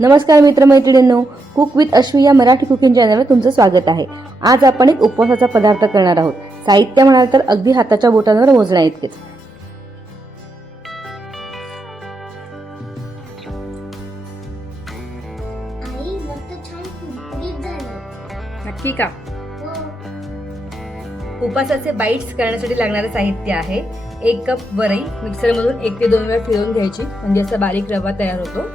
नमस्कार मित्रमैत्रिणींनो cook with अश्वी या Marathi cooking चॅनलवर तुमचं स्वागत आहे. आज आपण एक उपवासाचा पदार्थ करणार आहोत. साहित्य म्हणाल तर अगदी हाताच्या बोटांवर मोजण्या इतकेच. नक्की का हो उपासाचे बाईट्स करण्यासाठी लागणारे साहित्य आहे. एक कप वरई मिक्सरमधून एक ते दोन वेळा फिरवून घ्यायची. म्हणजे असा बारीक रवा तयार होतो.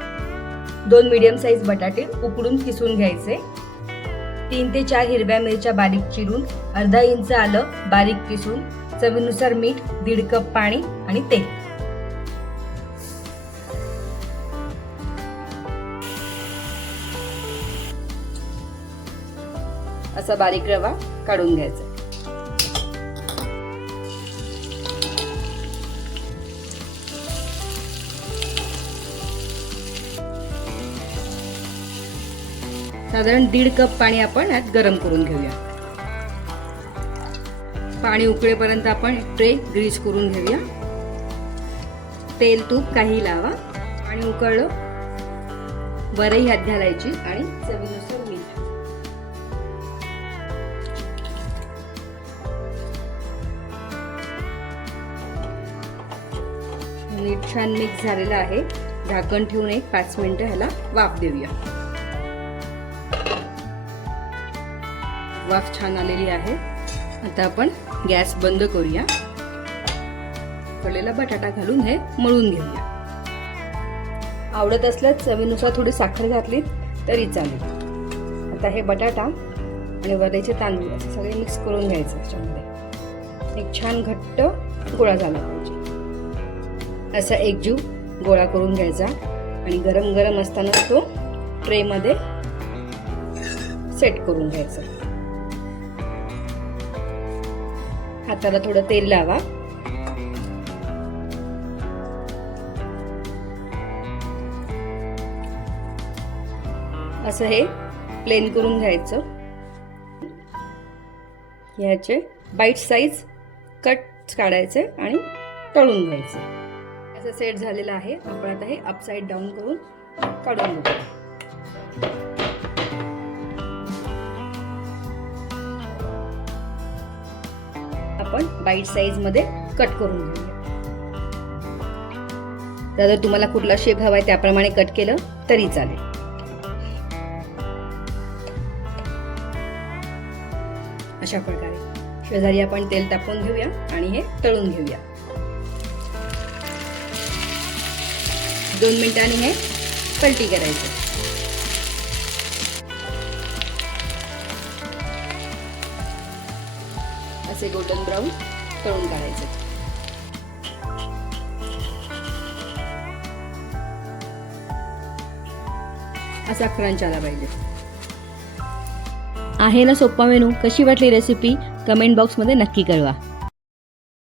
दोन मीडियम साईज बटाटे उकडून किसून घ्यायचे. तीन ते चार हिरव्या मिरच्या बारीक चिरून अर्धा इंच आलं बारीक किसून चवीनुसार मीठ दीड कप पाणी आणि तेल. असा बारीक रवा काढून घ्यायचा. साधारण दीड कप पाणी आपण यात गरम करून घेऊया. पाणी उकळेपर्यंत आपण ट्रे ग्रीस करून घेऊया. तेल तूप काही लावा आणि उकळलं. वरही हात घालायची आणि चवीनुसार मीठ. मीठ छान मिक्स झालेलं आहे. झाकण ठेवून एक पाच मिनिटं ह्याला वाफ देऊया. वाफ छान आलेली आहे. आता आपण गॅस बंद करूया. पडलेला बटाटा घालून हे मळून घेऊया. आवडत असल्यास चवीनुसार थोडी साखर घातली तरी चालेल. आता हे बटाटा आणि वरईचे तांदूळ असे सगळे मिक्स करून घ्यायचे याच्यामध्ये. एक छान घट्ट गोळा झाला पाहिजे. असा एकजीव गोळा करून घ्यायचा आणि गरम गरम असताना तो ट्रेमध्ये सेट करून घ्यायचा. हाताला थोडं तेल लावा. असं हे प्लेन करून घ्यायचं. ह्याचे बाईट साईज कट काढायचे आणि तळून घ्यायचे. असं सेट झालेलं आहे. आपण आता हे अपसाईड डाऊन करून काढून घेऊ. आपण बाईट साईजमध्ये कट करून घेऊया. जर तुम्हाला कुठला शेप हवाय त्याप्रमाणे कट केलं तरी चालेल. अशा प्रकारे. शेजारी आपण तेल तापवून घेऊया आणि हे तळून घेऊया. दोन मिनिटांनी हे पलटी करायचं. असे गोल्डन ब्राऊन तळून काढायचे. असा क्रंच आला पाहिजे. आहे ना सोप्पा मेनू? कशी वाटली रेसिपी कमेंट बॉक्समध्ये नक्की कळवा.